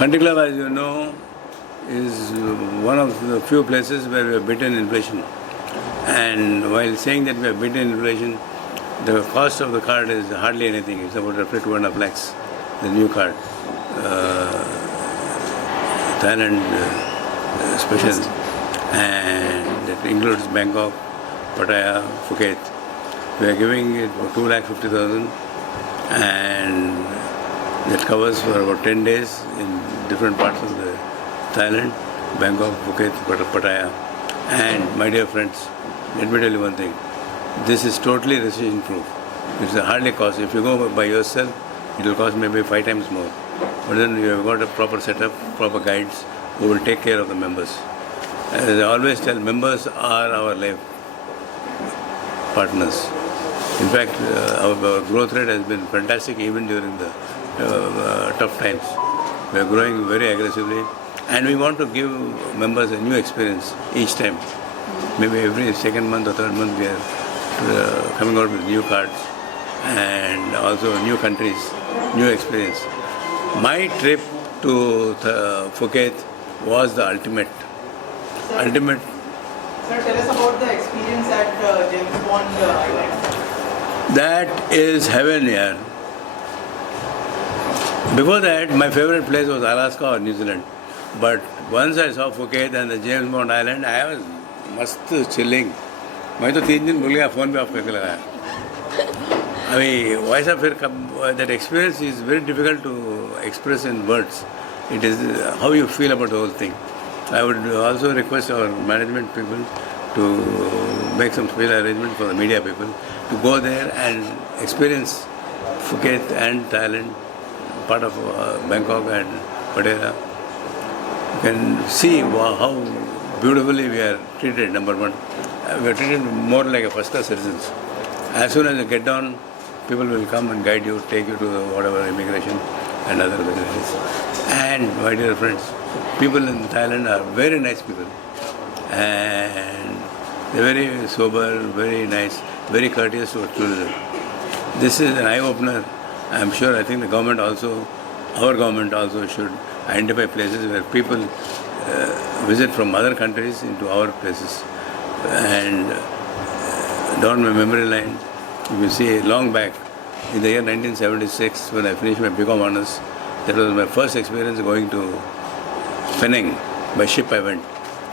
Country Club, as you know, is one of the few places where we have beaten inflation. And while saying that we have beaten inflation, the cost of the card is hardly anything. It's about roughly 2.5 lakhs, the new card. Thailand special. And that includes Bangkok, Pattaya, Phuket. We are giving it for 2,50,000 and that covers for about 10 days in different parts of the Thailand, Bangkok, Phuket, Pattaya. And my dear friends, let me tell you one thing. This is totally recession proof. It's a hardly cost. If you go by yourself, it will cost maybe 5 times more. But then you have got a proper setup, proper guides who will take care of the members. As I always tell, members are our life partners. In fact, our growth rate has been fantastic even during the tough times. We are growing very aggressively and we want to give members a new experience each time. Maybe every second month or third month we are coming out with new cards and also new countries, new experience. My trip to Phuket was the ultimate. Sir, tell us about the experience at James Bond Island. That is heaven here. Before that, my favorite place was Alaska or New Zealand. But once I saw Phuket and the James Bond Island, I was mast chilling. मैं तो 3 दिन भूल गया phone पे of करके लगाया. अभी वैसा फिर that experience is very difficult to express in words. It is how you feel about the whole thing. I would also request our management people to make some special arrangement for the media people to go there and experience Phuket and Thailand, part of Bangkok and Pattaya. You can see how beautifully we are treated, number one. We are treated more like a first-class citizens. As soon as you get down, people will come and guide you, take you to whatever immigration and other facilities. And my dear friends, people in Thailand are very nice people. And they're very sober, very nice, very courteous to tourism. This is an eye-opener. I'm sure, I think the government also, our government also should identify places where people visit from other countries into our places. And down my memory line, you will see long back, in the year 1976, when I finished my BCom honors, that was my first experience going to Penang. By ship I went,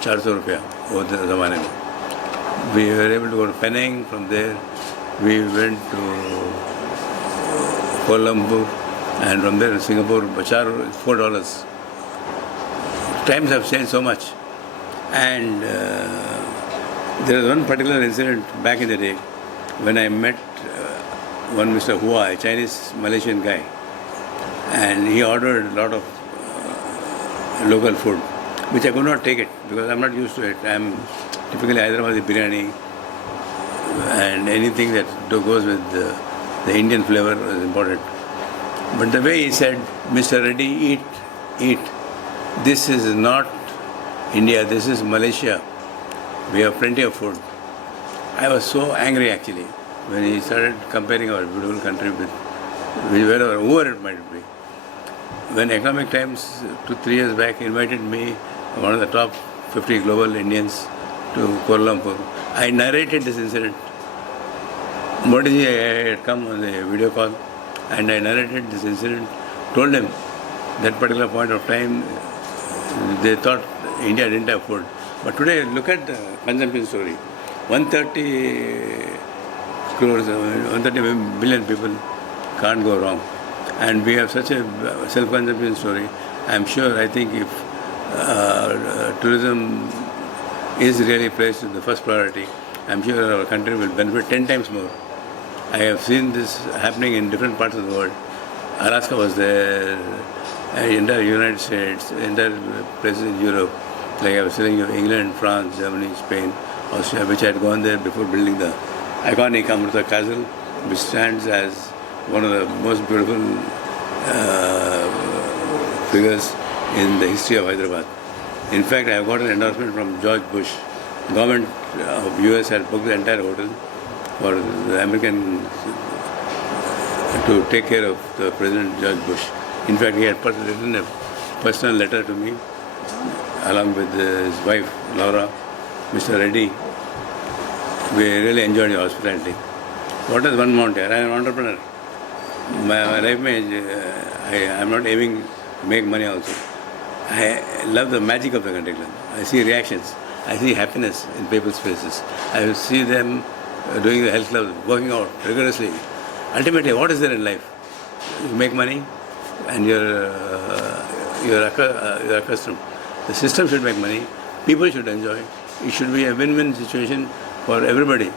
400 rupiah, over the zamane mein. We were able to go to Penang. From there, we went to Kuala Lumpur, and from there to Singapore, $4. Times have changed so much. And there was one particular incident back in the day when I met one Mr. Hua, a Chinese Malaysian guy, and he ordered a lot of local food, which I could not take it because I'm not used to it. I'm typically Hyderabadi biryani and anything that goes with the Indian flavor is important. But the way he said, Mr. Reddy, eat. This is not India, this is Malaysia. We have plenty of food. I was so angry actually when he started comparing our beautiful country with whoever it might be. When Economic Times 2-3 years back invited me, one of the top 50 global Indians, to Kuala Lumpur, I narrated this incident. Modi ji had come on the video call and I narrated this incident, told him that particular point of time they thought India didn't have food. But today, look at the consumption story. 130 crores, 130 billion people can't go wrong. And we have such a self-consumption story. I'm sure, I think if tourism is really placed in the first priority, I'm sure our country will benefit 10 times more. I have seen this happening in different parts of the world. Alaska was there, entire United States, entire places in Europe. Like I was telling you, England, France, Germany, Spain, Austria, which I had gone there before building the iconic Amrita Castle, which stands as one of the most beautiful figures in the history of Hyderabad. In fact, I have got an endorsement from George Bush. The government of US had booked the entire hotel for the American to take care of the President George Bush. In fact, he had written a personal letter to me, along with his wife, Laura, Mr. Reddy. We really enjoyed your hospitality. What does one want here? I am an entrepreneur. My life may, I am not aiming to make money also. I love the magic of the country club. I see reactions. I see happiness in people's faces. I see them doing the health club, working out rigorously. Ultimately, what is there in life? You make money and you're accustomed. The system should make money. People should enjoy. It should be a win-win situation for everybody.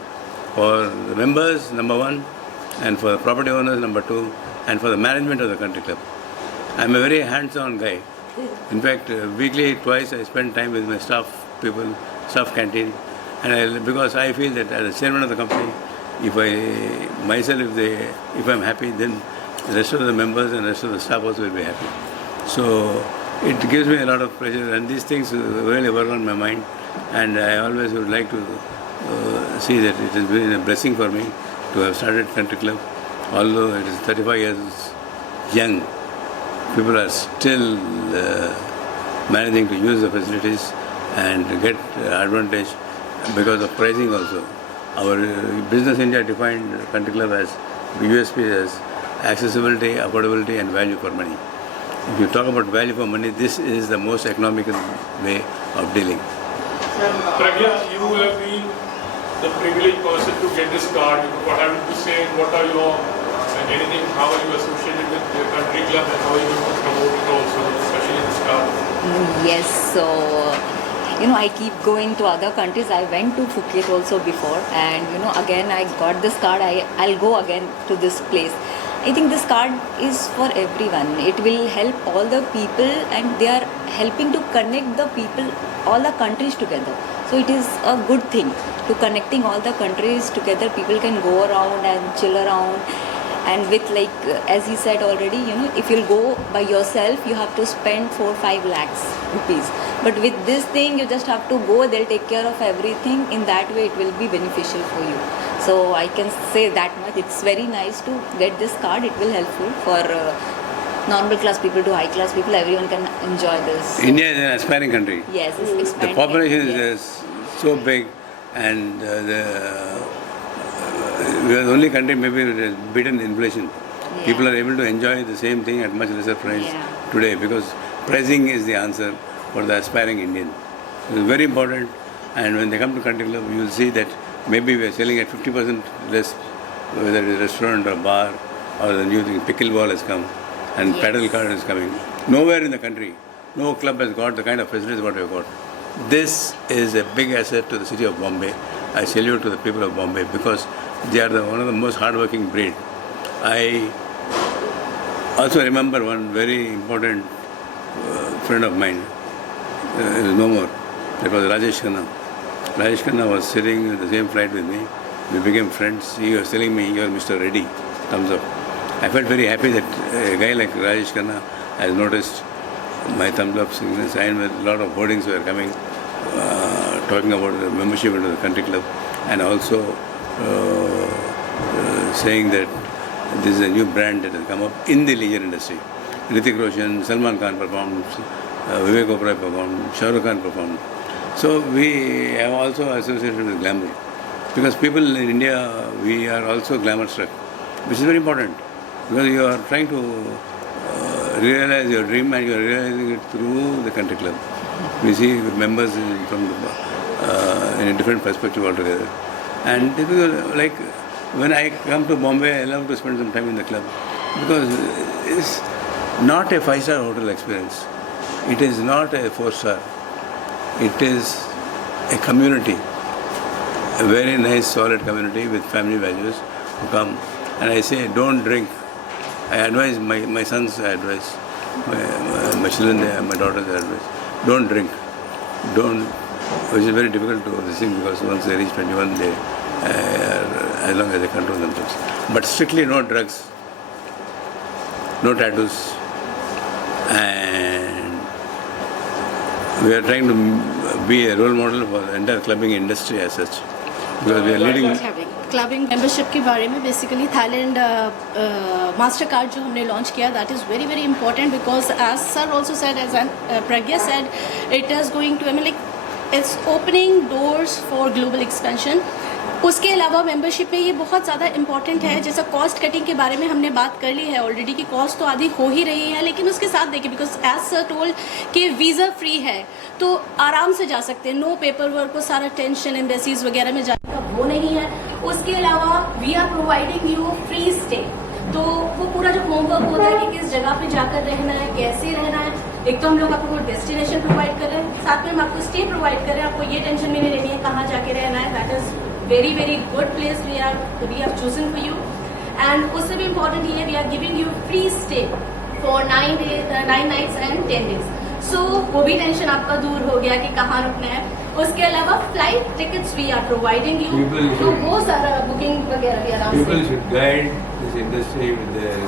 For the members, number one, and for the property owners, number two, and for the management of the country club. I'm a very hands-on guy. In fact, weekly twice I spend time with my staff people, staff canteen, and because I feel that as the chairman of the company, if I'm happy, then the rest of the members and the rest of the staff also will be happy. So it gives me a lot of pleasure, and these things really work on my mind, and I always would like to see that it has been a blessing for me to have started country club. Although it is 35 years young, people are still managing to use the facilities and get advantage because of pricing also. Our Business India defined country club as USP as accessibility, affordability and value for money. If you talk about value for money, this is the most economical way of dealing. Pragya, you have been the privileged person to get this card. What have you to say? What are your anything? How are you associated with the country club and how are you going to promote it also, especially this card? Yes, so I keep going to other countries. I went to Phuket also before, and again I got this card. I'll go again to this place. I think this card is for everyone. It will help all the people, and they are helping to connect the people, all the countries together. So it is a good thing to connecting all the countries together. People can go around and chill around. And with, like as he said already, if you'll go by yourself, you have to spend 4-5 lakhs rupees. But with this thing, you just have to go, they'll take care of everything. In that way, it will be beneficial for you. So I can say that much. It's very nice to get this card. It will helpful for normal class people to high class people. Everyone can enjoy this. India is an aspiring country. Yes, it's expanding. The population Yes. is so big, and we are the only country maybe that has beaten inflation. Yeah. People are able to enjoy the same thing at much lesser price Yeah. today because pricing is the answer for the aspiring Indian. It is very important, and when they come to country club, you will see that maybe we are selling at 50% less, whether it is restaurant or bar or the new thing, pickleball has come and Yes. paddle card is coming. Nowhere in the country, no club has got the kind of facilities what we have got. This is a big asset to the city of Bombay. I salute to the people of Bombay because they are one of the most hardworking breed. I also remember one very important friend of mine, is no more. It was Rajesh Khanna. Rajesh Khanna was sitting in the same flight with me. We became friends. He was telling me, "You are Mr. Reddy." Thumbs up. I felt very happy that a guy like Rajesh Khanna has noticed my thumbs up sign with a lot of hoardings were coming, talking about the membership into the country club, and also saying that this is a new brand that has come up in the leisure industry. Hrithik Roshan, Salman Khan performed, Vivek Oberoi performed, Shah Rukh Khan performed. So we have also associated with glamour. Because people in India, we are also glamour struck, which is very important. Because you are trying to realize your dream and you are realizing it through the country club. We see members from in a different perspective altogether. And like when I come to Bombay, I love to spend some time in the club because it's not a 5-star hotel experience. It is not a 4-star. It is a community, a very nice, solid community with family values who come. And I say, don't drink. I advise my sons, I advise my children, my daughters, I advise, don't drink. Don't, which is very difficult to listen because once they reach 21, they as long as they control themselves. But strictly no drugs, no tattoos, and we are trying to be a role model for the entire clubbing industry as such. because we are leading. Clubbing membership के बारे में basically Thailand master card जो हमने launch किया that is very very important because as sir also said as an Pragya said it is going to like it's opening doors for global expansion. उसके अलावा membership में ये बहुत ज़्यादा इंपॉर्टेंट है. जैसा कॉस्ट कटिंग के बारे में हमने बात कर ली है ऑलरेडी कि कॉस्ट तो आधी हो ही रही है, लेकिन उसके साथ देखिए बिकॉज एज सर टोल्ड कि वीज़ा फ्री है तो आराम से जा सकते हैं. नो पेपर वर्क को सारा टेंशन एम्बेसीज वगैरह में जाने का वो नहीं है. उसके अलावा we are providing you free stay. तो वो पूरा जो होमवर्क होता है कि किस जगह पे जाकर रहना है, कैसे रहना है, एक तो हम लोग आपको डेस्टिनेशन प्रोवाइड कर रहे हैं, साथ में हम आपको स्टे प्रोवाइड कर रहे हैं. आपको ये टेंशन भी नहीं लेनी है कहाँ जाके रहना है. That is very very good place we have chosen for you. And उससे भी इम्पॉर्टेंट ये है we are giving you free stay for 9 nights and 10 days. So वो भी टेंशन आपका दूर हो गया कि कहाँ रुकना है. उसके अलावा flight tickets we are providing you, तो वो सारा बुकिंग वगैरह भी आराम People से. should guide this industry with their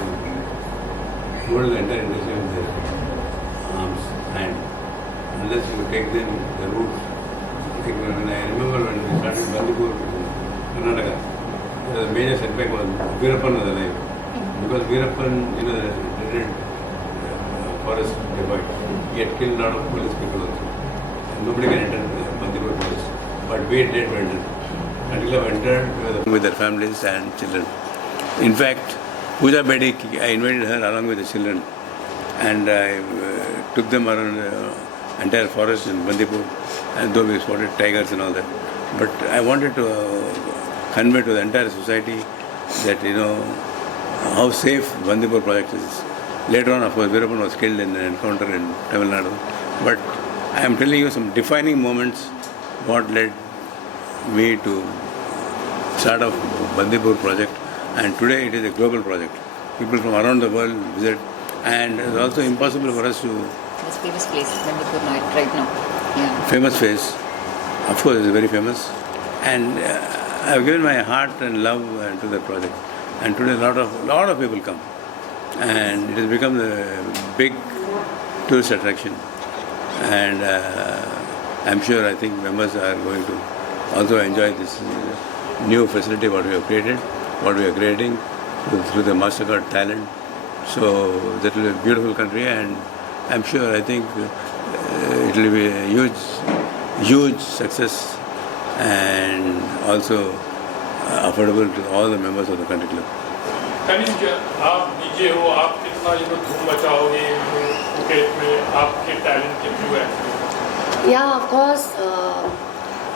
whole entire industry with their arms and unless you take them the route. Like when I remember when we started Bandipur, Karnataka, the major setback was Veerappan was alive. Because Veerappan, the dreaded forest divide, he had killed a lot of police people also. And nobody can enter Bandipur forest. But we did enter. Until I entered with their families and children. In fact, Pooja Bedi, I invited her along with the children, and I took them around the entire forest in Bandipur, and though we spotted tigers and all that. But I wanted to convey to the entire society that, how safe Bandipur project is. Later on, of course, Veerappan was killed in an encounter in Tamil Nadu. But I am telling you some defining moments what led me to start off Bandipur project, and today it is a global project. People from around the world visit, and it's also impossible for us to This famous place, Bandipur night right now. Yeah. famous face. Of course, it's very famous, and I've given my heart and love to the project. And today, lot of people come, and it has become a big tourist attraction. And I'm sure, I think members are going to also enjoy this new facility what we have created, what we are creating through the MasterCard Thailand. So that will be a beautiful country, and I'm sure, I think it will be a huge success, and also affordable to all the members of the country club. Kanishka, आप DJ हो, आप कितना धूम मचाओगे Phuket में, आपके talent के through है? या ऑफकोर्स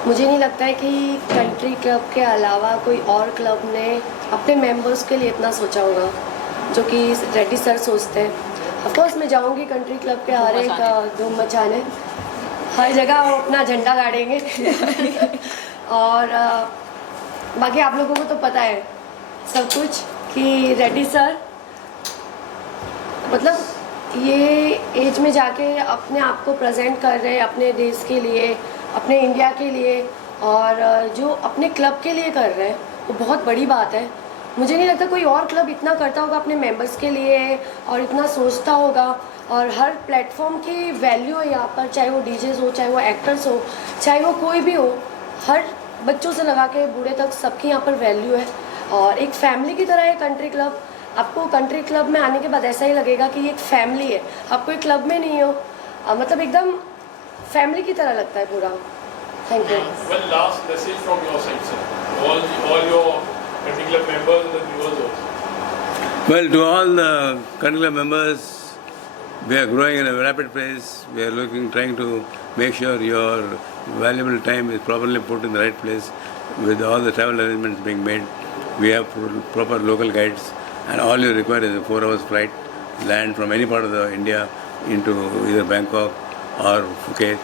मुझे नहीं लगता है कि कंट्री क्लब के अलावा कोई और क्लब ने अपने मेंबर्स के लिए इतना सोचा होगा जो कि रेड्डी सर सोचते हैं. ऑफकोर्स मैं जाऊंगी कंट्री क्लब के हर एक धूम मचाने, हर जगह वो अपना झंडा गाड़ेंगे. और बाकी आप लोगों को तो पता है सब कुछ कि रेड्डी सर मतलब ये एज में जाके अपने आप को प्रेजेंट कर रहे हैं अपने देश के लिए, अपने इंडिया के लिए, और जो अपने क्लब के लिए कर रहे हैं वो बहुत बड़ी बात है. मुझे नहीं लगता कोई और क्लब इतना करता होगा अपने मेंबर्स के लिए और इतना सोचता होगा. और हर प्लेटफॉर्म की वैल्यू है यहाँ पर, चाहे वो डीजेस हो, चाहे वो एक्टर्स हो, चाहे वो कोई भी हो, हर बच्चों से लगा के बूढ़े तक सबकी यहाँ पर वैल्यू है. और एक फैमिली की तरह है कंट्री क्लब. आपको कंट्री क्लब में आने के बाद ऐसा ही लगेगा कि ये एक फैमिली है, आप कोई क्लब में नहीं हो, मतलब एकदम फैमिली की तरह लगता है पूरा. Thank you. One last message from your side, sir. All your country club members and the viewers also. Well, to all the country club members, we are growing in a rapid pace. We are trying to make sure your valuable time is properly put in the right place with all the travel arrangements being made. We have proper local guides, and all you require is a 4 hours flight, land from any part of the India into either Bangkok or Phuket.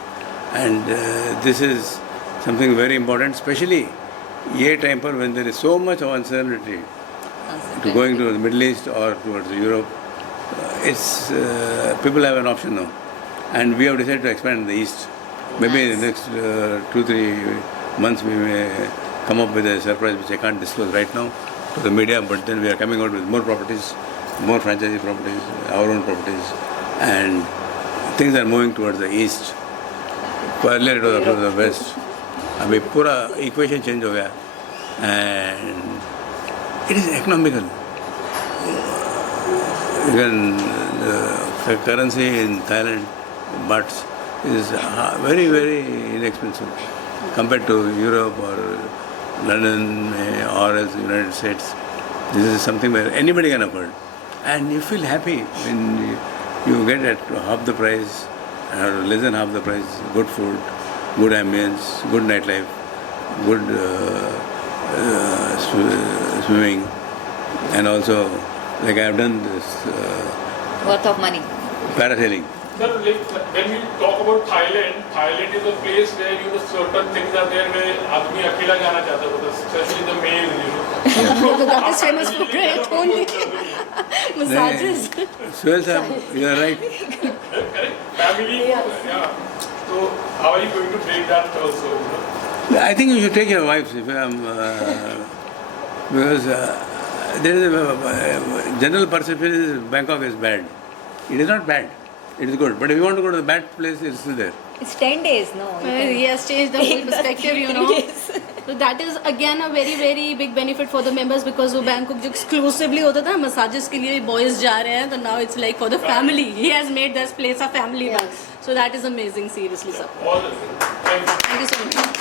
And this is something very important, especially ये time पर when there is so much of uncertainty to going to the Middle East or towards Europe. It's people have an option now, and we have decided to expand in the east. Maybe in the next 2-3 months we may come up with a surprise which I can't disclose right now to the media, but then we are coming out with more properties, more franchisee properties, our own properties, and things are moving towards the east. Earlier it was up to the west. अभी पूरा equation change हो गया. and it is economical. Even the currency in Thailand, bahts, is very, very inexpensive compared to Europe or London or else United States. This is something where anybody can afford. And you feel happy when you get at half the price or less than half the price, good food, good ambience, good nightlife, good swimming, and also like I have done this Worth of money. parasailing. Sir, like, when we talk about Thailand, Thailand is a place where certain things are there where आदमी अकेला जाना चाहता है, especially the male, That is famous for great only massages. Suhail sir, you are right. Correct? Family, yeah. So how are you going to break that also? I think you should take your wives if because there is a general perception is Bangkok is bad. It is not bad. It is good. But if you want to go to the bad place, it's still there. It's 10 days, no? You can- He has changed the whole perspective, you know. Yes. So that is again a very very big benefit for the members because वो Bangkok जो exclusively होता था massages के लिए boys जा रहे हैं तो now it's like for the family. He has made this place a family one. So that is amazing, seriously, sir. All thank you. Thank you so much.